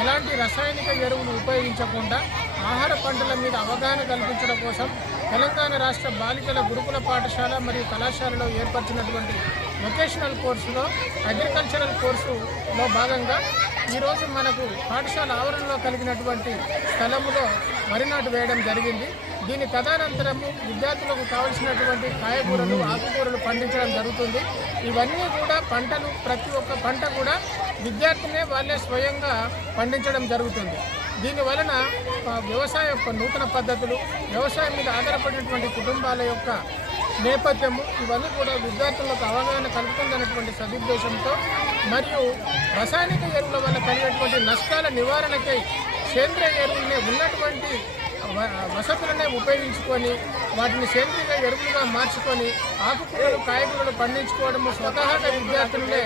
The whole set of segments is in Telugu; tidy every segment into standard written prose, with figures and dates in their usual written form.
ఎలాంటి రసాయనిక ఎరువులు ఉపయోగించకుండా ఆహార పంటల మీద అవగాహన కల్పించడం కోసం తెలంగాణ రాష్ట్ర బాలికల గురుకుల పాఠశాల మరియు కళాశాలలో ఏర్పరిచినటువంటి వొకేషనల్ కోర్సులో అగ్రికల్చరల్ కోర్సులో భాగంగా ఈరోజు మనకు పాఠశాల ఆవరణలో కలిగినటువంటి స్థలములో వరి నాటు వేయడం జరిగింది. దీని తదనంతరము విద్యార్థులకు కావలసినటువంటి కాయగూరలు ఆకుకూరలు పండించడం జరుగుతుంది. ఇవన్నీ కూడా పంటలు ప్రతి ఒక్క పంట కూడా విద్యార్థులే వాళ్ళే స్వయంగా పండించడం జరుగుతుంది. దీనివలన వ్యవసాయ యొక్క నూతన పద్ధతులు, వ్యవసాయం మీద ఆధారపడినటువంటి కుటుంబాల యొక్క నేపథ్యము ఇవన్నీ కూడా విద్యార్థులకు అవగాహన కలుగుతుందన్నటువంటి సదుద్దేశంతో మరియు రసాయనిక ఎరువుల వల్ల కలిగేటువంటి నష్టాల నివారణకై సేంద్రియ ఎరువులనే ఉన్నటువంటి వసతులనే ఉపయోగించుకొని వాటిని సేంద్రియ ఎరువులుగా మార్చుకొని ఆకుకూరలు కాయగూరలు పండించుకోవడము స్వతహాగా విద్యార్థులే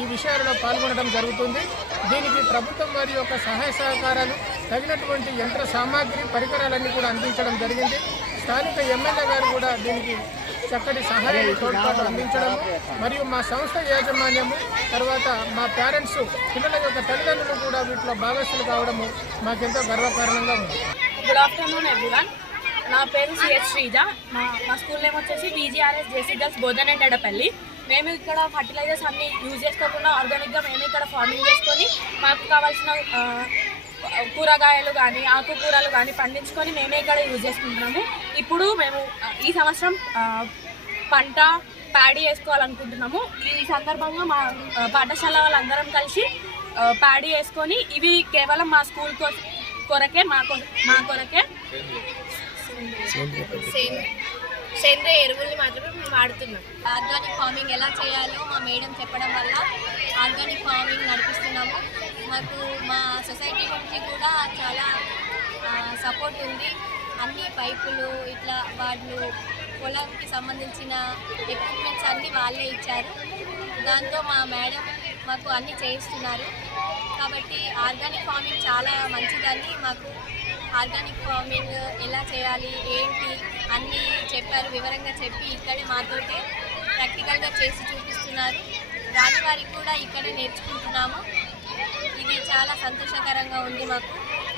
ఈ విషయాలలో పాల్గొనడం జరుగుతుంది. దీనికి ప్రభుత్వం వారి యొక్క సహాయ సహకారాలు తగినటువంటి యంత్ర సామాగ్రి పరికరాలన్నీ కూడా అందించడం జరిగింది. స్థానిక ఎమ్మెల్యే గారు కూడా దీనికి చక్కటి సహాయాన్ని తోడ్పాటు అందించడం మరియు మా సంస్థ యాజమాన్యము తర్వాత మా పేరెంట్స్ పిల్లల యొక్క తల్లిదండ్రులు కూడా వీటిలో భాగస్వాములు కావడము మాకెంతో గర్వకారణంగా ఉంది. Good afternoon everyone. నా పేరు సిఎస్ శ్రీజ. మా స్కూల్ నేమ్ వచ్చేసి టీజీఆర్ఎస్ జేసీ గర్ల్స్ బోధనెండపల్లి. మేము ఇక్కడ ఫర్టిలైజర్స్ అన్ని యూజ్ చేసుకోకుండా ఆర్గానిక్గా మేము ఇక్కడ ఫార్మింగ్ చేసుకొని మాకు కావాల్సిన కూరగాయలు కానీ ఆకుకూరలు కానీ పండించుకొని మేమే ఇక్కడ యూజ్ చేసుకుంటున్నాము. ఇప్పుడు మేము ఈ సంవత్సరం పంట ప్యాడీ వేసుకోవాలనుకుంటున్నాము. ఈ సందర్భంగా మా పాఠశాల వాళ్ళందరం కలిసి ప్యాడీ వేసుకొని ఇవి కేవలం మా స్కూల్ కొరకే మా కొరకే సేంద్రియ ఎరువుల్ని మాత్రమే మేము వాడుతున్నాం. ఆర్గానిక్ ఫార్మింగ్ ఎలా చేయాలో మా మేడం చెప్పడం వల్ల ఆర్గానిక్ ఫార్మింగ్ నడిపిస్తున్నాము. మాకు మా సొసైటీ నుంచి కూడా చాలా సపోర్ట్ ఉంది. అన్ని పైపులు ఇట్లా వాళ్ళు పొలంకి సంబంధించిన ఎక్విప్మెంట్స్ అన్నీ వాళ్ళే ఇచ్చారు. దాంతో మా మేడం మాకు అన్నీ చేయిస్తున్నారు. కాబట్టి ఆర్గానిక్ ఫార్మింగ్ చాలా మంచిదని మాకు ఆర్గానిక్ ఫార్మింగ్ ఎలా చేయాలి ఏంటి అన్నీ చెప్పారు. వివరంగా చెప్పి ఇక్కడే మాతోటే ప్రాక్టికల్గా చేసి చూపిస్తున్నారు. రాని వారికి కూడా ఇక్కడే నేర్చుకుంటున్నాము. ఇది చాలా సంతోషకరంగా ఉంది మాకు.